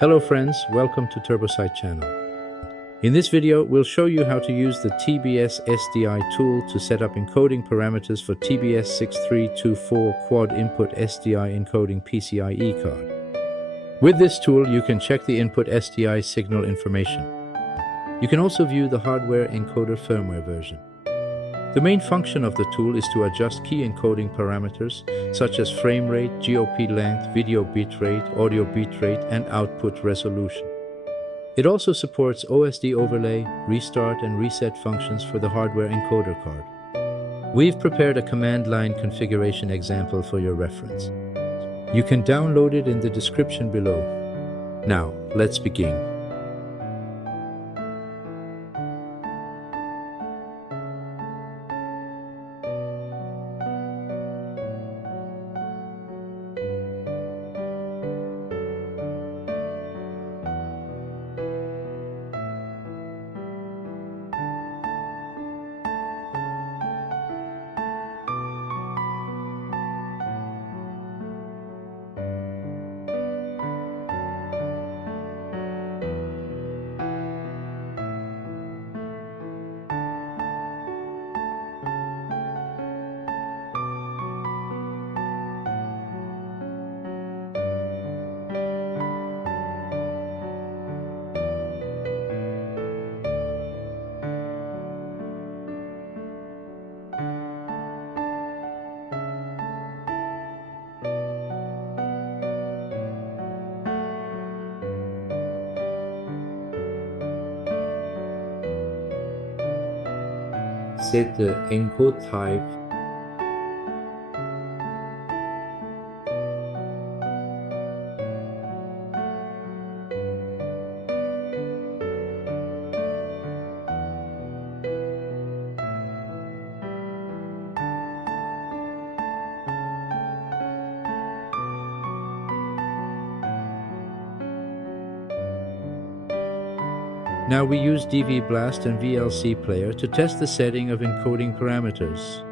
Hello friends, welcome to TurboSite channel. In this video, we'll show you how to use the TBS SDI tool to set up encoding parameters for TBS6324 Quad input SDI encoding PCIe card. With this tool, you can check the input SDI signal information. You can also view the hardware encoder firmware version. The main function of the tool is to adjust key encoding parameters such as frame rate, GOP length, video bitrate, audio bitrate, and output resolution. It also supports OSD overlay, restart, and reset functions for the hardware encoder card. We've prepared a command line configuration example for your reference. You can download it in the description below. Now, let's begin. Set the encode type. Now we use DV Blast and VLC Player to test the setting of encoding parameters.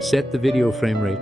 Set the video frame rate.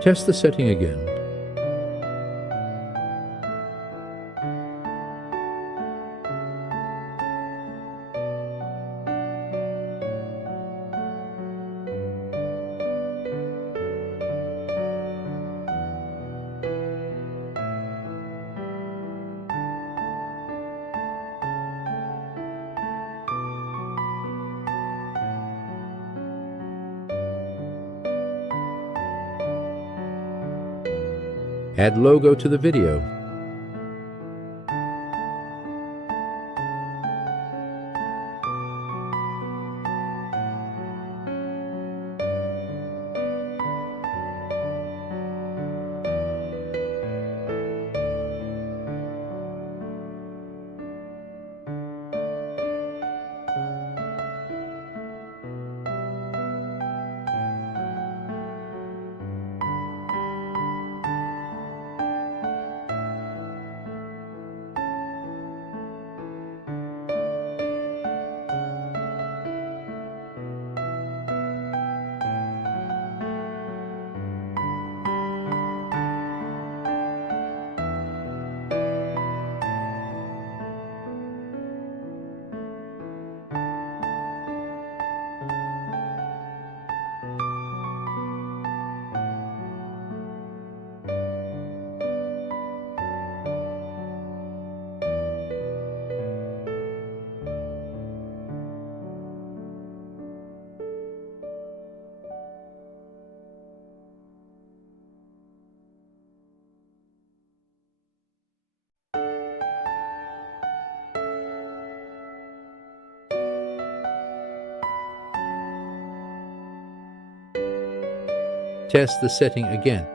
Test the setting again. Add logo to the video. Test the setting again.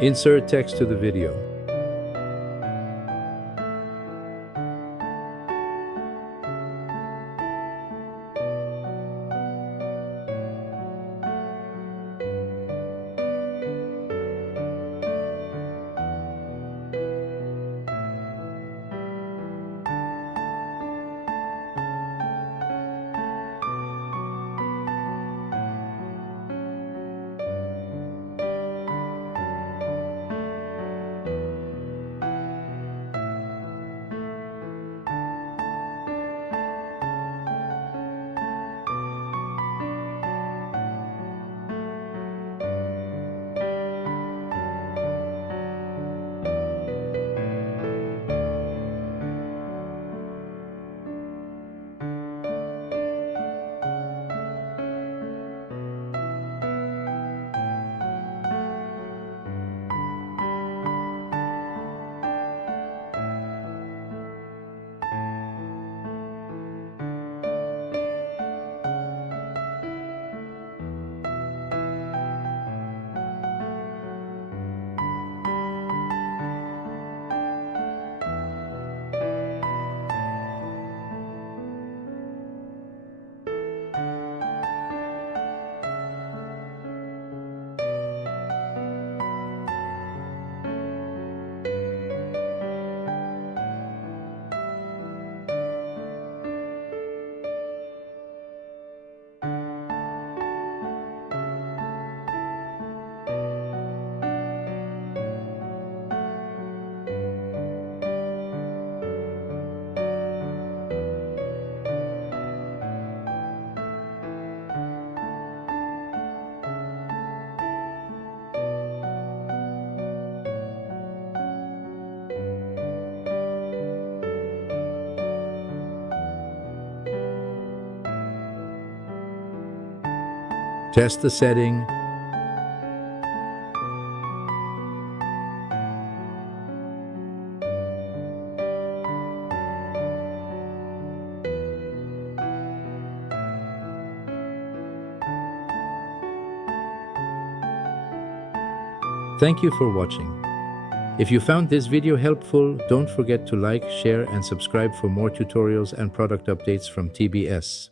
Insert text to the video. Test the setting. Thank you for watching. If you found this video helpful, don't forget to like, share, and subscribe for more tutorials and product updates from TBS.